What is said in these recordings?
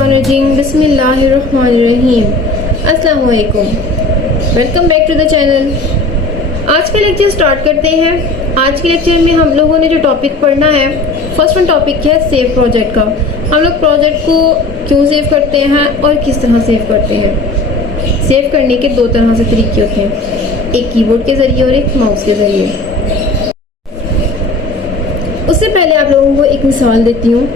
शैतानिर्रजीम बिस्मिल्लाहिर्रहमानिर्रहीम। अस्सलाम वालेकुम, welcome back to the channel. आज का लेक्चर स्टार्ट करते हैं। आज के लेक्चर में हम लोगों ने जो टॉपिक पढ़ना है, फर्स्ट वन टॉपिक है सेव प्रोजेक्ट का। हम लोग प्रोजेक्ट को क्यों सेव करते हैं और किस तरह सेव करते हैं। सेव करने के दो तरह से तरीके होते हैं, एक कीबोर्ड के ज़रिए और एक माउस के ज़रिए। उससे पहले आप लोगों को एक मिसाल देती हूँ।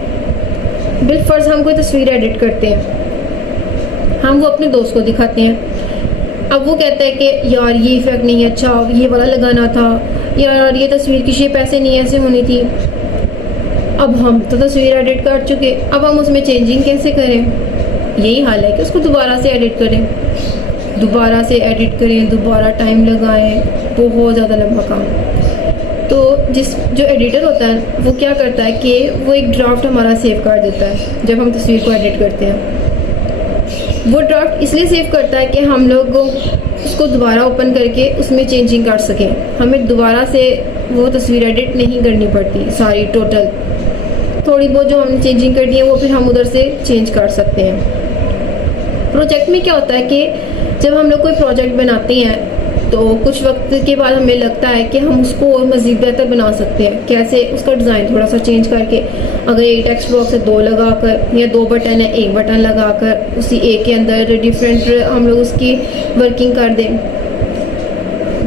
बिलफर्ज हम कोई तस्वीर एडिट करते हैं, हम वो अपने दोस्त को दिखाते हैं। अब वो कहता है कि यार ये इफेक्ट नहीं अच्छा, ये वाला लगाना था, यार ये तस्वीर की शेप ऐसे नहीं ऐसे होनी थी। अब हम तो तस्वीर एडिट कर चुके, अब हम उसमें चेंजिंग कैसे करें। यही हाल है कि उसको दोबारा से एडिट करें, दोबारा टाइम लगाएं, बहुत ज़्यादा लंबा काम। तो जो एडिटर होता है वो क्या करता है कि वो एक ड्राफ्ट हमारा सेव कर देता है। जब हम तस्वीर को एडिट करते हैं, वो ड्राफ्ट इसलिए सेव करता है कि हम लोग उसको दोबारा ओपन करके उसमें चेंजिंग कर सकें। हमें दोबारा से वो तस्वीर एडिट नहीं करनी पड़ती सारी, टोटल थोड़ी बहुत जो हमने चेंजिंग करनी है वो फिर हम उधर से चेंज कर सकते हैं। प्रोजेक्ट में क्या होता है कि जब हम लोग कोई प्रोजेक्ट बनाते हैं तो कुछ वक्त के बाद हमें लगता है कि हम उसको और मज़ीद बेहतर बना सकते हैं। कैसे? उसका डिज़ाइन थोड़ा सा चेंज करके, अगर एक टेक्स्ट बॉक्स है दो लगाकर, या दो बटन है एक बटन लगाकर, उसी एक के अंदर डिफरेंट हम लोग उसकी वर्किंग कर दें।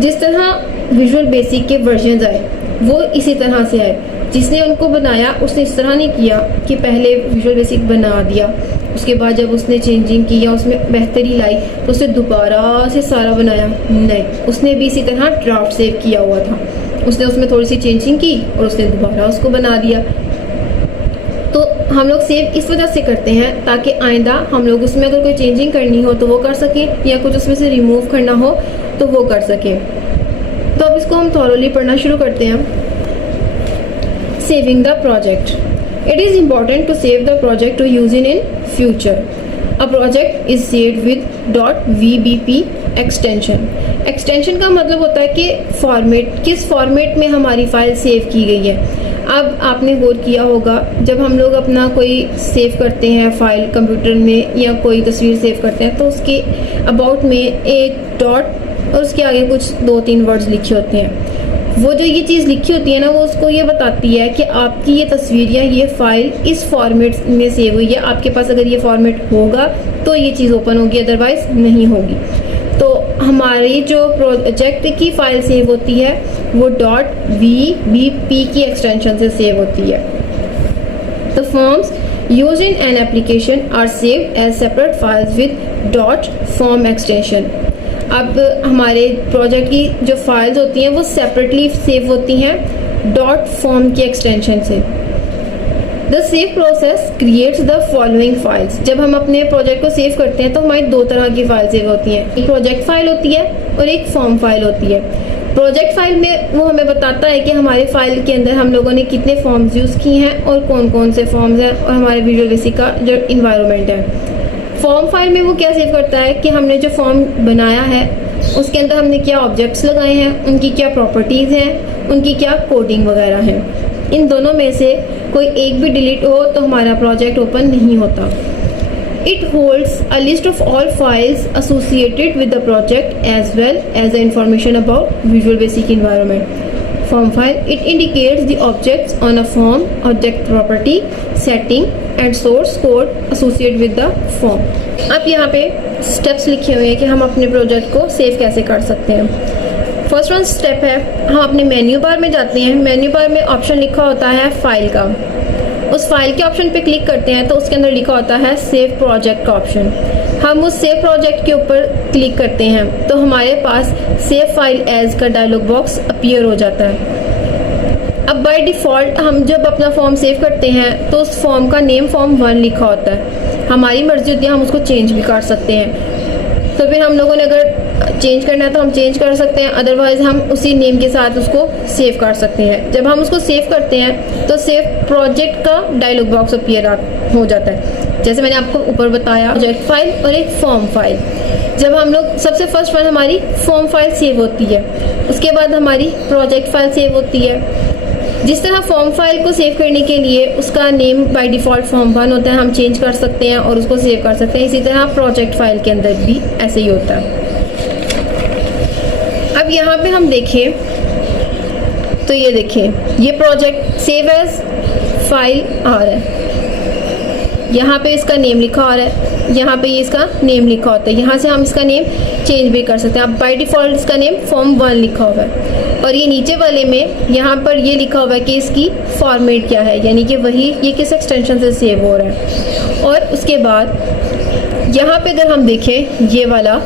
जिस तरह विजुअल बेसिक के वर्जन आए वो इसी तरह से आए। जिसने उनको बनाया उसने इस तरह नहीं किया कि पहले विजुअल बेसिक बना दिया, उसके बाद जब उसने चेंजिंग की या उसमें बेहतरी लाई तो उसे दोबारा से सारा बनाया। नहीं, उसने भी इसी तरह ड्राफ्ट सेव किया हुआ था। उसने उसमें थोड़ी सी चेंजिंग की और उसने दोबारा उसको बना दिया। तो हम लोग सेव इस वजह से करते हैं ताकि आइंदा हम लोग उसमें अगर कोई चेंजिंग करनी हो तो वो कर सकें, या कुछ उसमें से रिमूव करना हो तो वो कर सकें। तो अब इसको हम थॉरोली पढ़ना शुरू करते हैं। Saving the project. It is important to save the project to use in future. A project is saved with .vbp extension. Extension का मतलब होता है कि फॉर्मेट, किस फॉर्मेट में हमारी फाइल सेव की गई है। अब आपने गौर किया होगा, जब हम लोग अपना कोई सेव करते हैं फाइल कंप्यूटर में या कोई तस्वीर सेव करते हैं तो उसके अबाउट में एक डॉट और उसके आगे कुछ 2-3 वर्ड्स लिखे होते हैं। वो जो ये चीज़ लिखी होती है ना, वो उसको ये बताती है कि आपकी ये तस्वीर या ये फाइल इस फॉर्मेट में सेव हुई है। आपके पास अगर ये फॉर्मेट होगा तो ये चीज़ ओपन होगी, अदरवाइज नहीं होगी। तो हमारी जो प्रोजेक्ट की फाइल सेव होती है वो .vbp की एक्सटेंशन से सेव होती है। The forms used in an application are saved as separate files with .form extension. अब हमारे प्रोजेक्ट की जो फाइल्स होती हैं वो सेपरेटली सेव होती हैं .form की एक्सटेंशन से। The save process creates the following files. जब हम अपने प्रोजेक्ट को सेव करते हैं तो हमारी दो तरह की फाइल सेव होती हैं, एक प्रोजेक्ट फाइल होती है और एक फॉर्म फाइल होती है। प्रोजेक्ट फाइल में वो हमें बताता है कि हमारे फाइल के अंदर हम लोगों ने कितने फॉर्म्स यूज़ किए हैं और कौन कौन से फॉर्म्स हैं और हमारे विजुअल बेसिक का जो इन्वायरमेंट है। फॉर्म फाइल में वो क्या सेव करता है कि हमने जो फॉर्म बनाया है उसके अंदर हमने क्या ऑब्जेक्ट्स लगाए हैं, उनकी क्या प्रॉपर्टीज़ हैं, उनकी क्या कोडिंग वगैरह है। इन दोनों में से कोई एक भी डिलीट हो तो हमारा प्रोजेक्ट ओपन नहीं होता। It holds a list of all files associated with the project as well as the information about Visual Basic environment. Form file, it indicates the objects on a form, object property, setting and source code associated with the form. अब यहाँ पे steps लिखे हुए हैं कि हम अपने project को सेव कैसे कर सकते हैं। फर्स्ट वन स्टेप है, हम अपने मेन्यू बार में जाते हैं। मेन्यू बार में ऑप्शन लिखा होता है फाइल का, उस फाइल के ऑप्शन पे क्लिक करते हैं तो उसके अंदर लिखा होता है सेव प्रोजेक्ट का ऑप्शन। हम उस सेव प्रोजेक्ट के ऊपर क्लिक करते हैं तो हमारे पास सेव फाइल एज का डायलॉग बॉक्स अपीयर हो जाता है। अब बाय डिफ़ॉल्ट हम जब अपना फॉर्म सेव करते हैं तो उस फॉर्म का नेम form 1 लिखा होता है। हमारी मर्जी होती है, हम उसको चेंज भी कर सकते हैं। तो फिर हम लोगों ने अगर चेंज करना है तो हम चेंज कर सकते हैं, अदरवाइज हम उसी नेम के साथ उसको सेव कर सकते हैं। जब हम उसको सेव करते हैं तो सेव प्रोजेक्ट का डायलॉग बॉक्स अपीयर हो जाता है। जैसे मैंने आपको ऊपर बताया, प्रोजेक्ट फाइल और एक फॉर्म फाइल। जब हम लोग सबसे फर्स्ट फाइल हमारी फॉर्म फाइल सेव होती है, उसके बाद हमारी प्रोजेक्ट फाइल सेव होती है, जिस तरह फॉर्म फाइल को सेव करने के लिए उसका नेम बाय डिफ़ॉल्ट form1 होता है, हम चेंज कर सकते हैं और उसको सेव कर सकते हैं। इसी तरह प्रोजेक्ट फाइल के अंदर भी ऐसे ही होता है। अब यहाँ पे हम देखें तो ये देखें, ये प्रोजेक्ट सेव एज फाइल आ रहा है, यहाँ पे इसका नेम लिखा आ रहा है, यहाँ पे ये इसका नेम लिखा होता है। यहाँ से हम इसका नेम चेंज भी कर सकते हैं। अब बाय डिफ़ॉल्ट इसका नेम form1 लिखा हुआ है और ये नीचे वाले में यहाँ पर ये लिखा हुआ है कि इसकी फॉर्मेट क्या है, यानी कि वही ये किस एक्सटेंशन से सेव हो रहा है। और उसके बाद यहाँ पे अगर हम देखें ये वाला,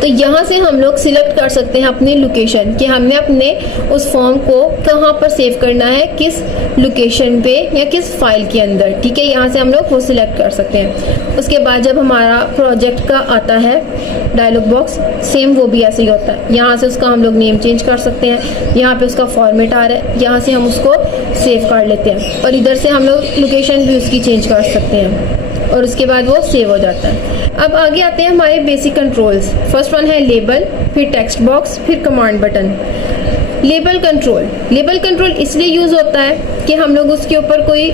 तो यहाँ से हम लोग सिलेक्ट कर सकते हैं अपनी लोकेशन कि हमने अपने उस फॉर्म को कहाँ पर सेव करना है, किस लोकेशन पे या किस फाइल के अंदर। ठीक है, यहाँ से हम लोग वो सिलेक्ट कर सकते हैं। उसके बाद जब हमारा प्रोजेक्ट का आता है डायलॉग बॉक्स, सेम वो भी ऐसे ही होता है। यहाँ से उसका हम लोग नेम चेंज कर सकते हैं, यहाँ पे उसका फॉर्मेट आ रहा है, यहाँ से हम उसको सेव कर लेते हैं और इधर से हम लोग लोकेशन भी उसकी चेंज कर सकते हैं और उसके बाद वो सेव हो जाता है। अब आगे आते हैं हमारे बेसिक कंट्रोल्स। फर्स्ट वन है लेबल, फिर टेक्स्ट बॉक्स, फिर कमांड बटन। लेबल कंट्रोल इसलिए यूज़ होता है कि हम लोग उसके ऊपर कोई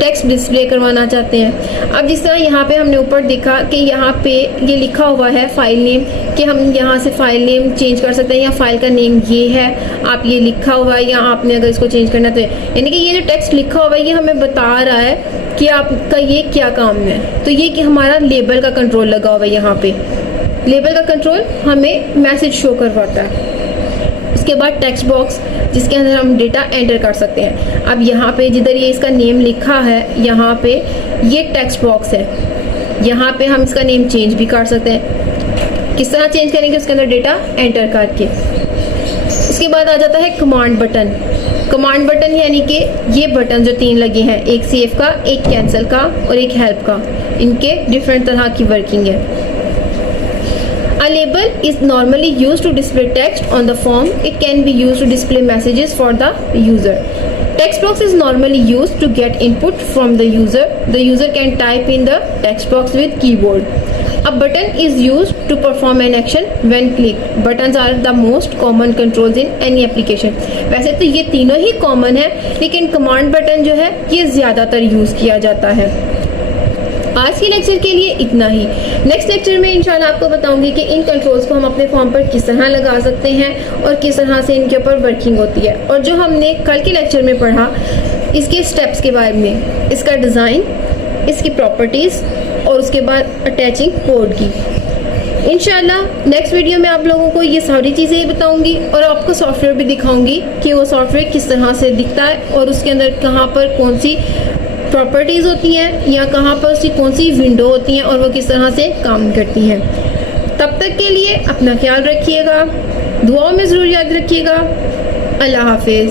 टेक्स्ट डिस्प्ले करवाना चाहते हैं। अब जिस तरह यहाँ पे हमने ऊपर देखा कि यहाँ पे ये लिखा हुआ है फाइल नेम, कि हम यहाँ से फाइल नेम चेंज कर सकते हैं या फाइल का नेम ये है, आप ये लिखा हुआ है या आपने अगर इसको चेंज करना तो यानी कि ये जो टेक्स्ट लिखा हुआ है ये हमें बता रहा है कि आपका ये क्या काम है। तो ये कि हमारा लेबल का कंट्रोल लगा हुआ है। यहाँ पे लेबल का कंट्रोल हमें मैसेज शो करवाता है। उसके बाद टेक्स्ट बॉक्स, जिसके अंदर हम डेटा एंटर कर सकते हैं। अब यहाँ पे जिधर ये इसका नेम लिखा है, यहाँ पे ये टेक्स्ट बॉक्स है, यहाँ पे हम इसका नेम चेंज भी कर सकते हैं। किस तरह चेंज करेंगे, उसके अंदर डेटा एंटर करके। उसके बाद आ जाता है कमांड बटन यानी कि ये बटन जो 3 लगे हैं, एक सेव का, एक कैंसिल का और एक हेल्प का, इनके डिफरेंट तरह की वर्किंग है। A label is normally used to display text on the form. It can be used to display messages for the user. Text box is normally used to get input from the user. The user can type in the text box with keyboard. A button is used to perform an action when clicked. Buttons are the most common controls in any application. वैसे तो ये तीनों ही common है, लेकिन command button जो है ये ज़्यादातर यूज़ किया जाता है। आज के लेक्चर के लिए इतना ही। नेक्स्ट लेक्चर में इंशाल्लाह आपको बताऊंगी कि इन कंट्रोल्स को हम अपने फॉर्म पर किस तरह लगा सकते हैं और किस तरह से इनके ऊपर वर्किंग होती है। और जो हमने कल के लेक्चर में पढ़ा इसके स्टेप्स के बारे में, इसका डिज़ाइन, इसकी प्रॉपर्टीज़ और उसके बाद अटैचिंग कोड की। इंशाल्लाह नेक्स्ट वीडियो में आप लोगों को ये सारी चीज़ें बताऊंगी और आपको सॉफ्टवेयर भी दिखाऊंगी कि वो सॉफ्टवेयर किस तरह से दिखता है और उसके अंदर कहाँ पर कौन सी प्रॉपर्टीज़ होती हैं या कहाँ पर उसकी कौन सी विंडो होती हैं और वो किस तरह से काम करती हैं। तब तक के लिए अपना ख्याल रखिएगा, दुआओं में ज़रूर याद रखिएगा। अल्लाह हाफिज़।